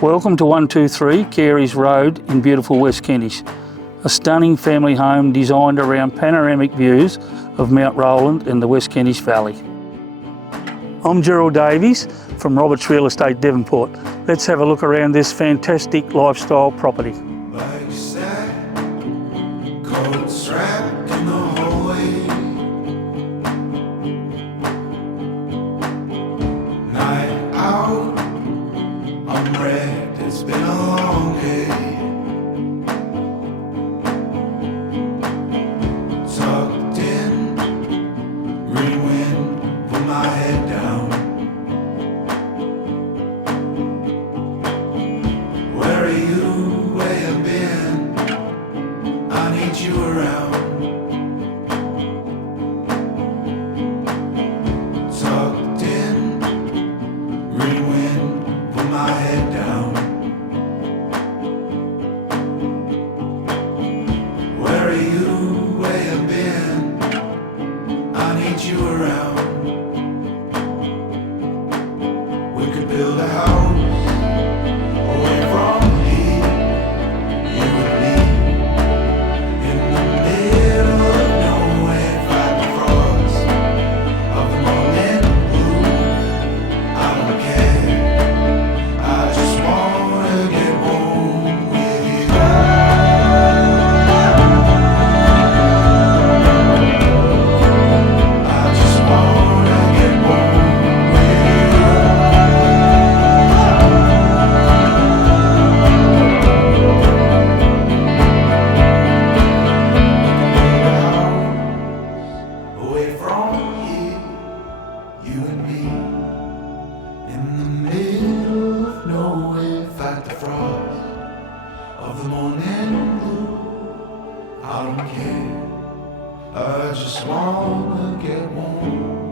Welcome to 123 Careys Road in beautiful West Kentish, a stunning family home designed around panoramic views of Mount Roland and the West Kentish Valley. I'm Gerald Davies from Roberts Real Estate Devonport. Let's have a look around this fantastic lifestyle property. It's been a long day. Tucked in, green wind, put my head down. Where are you? Where you been? I need you around. Tucked in, green wind, put my head down. Where are you? Where you been? I need you around. We could build a house away from here, you and me, in the middle of nowhere, fight the frost of the morning blue. I don't care, I just wanna get warm with you. I just wanna get warm with you. Away from here, you and me, in the middle of nowhere, fight the frost of the morning blue. I don't care, I just wanna get warm.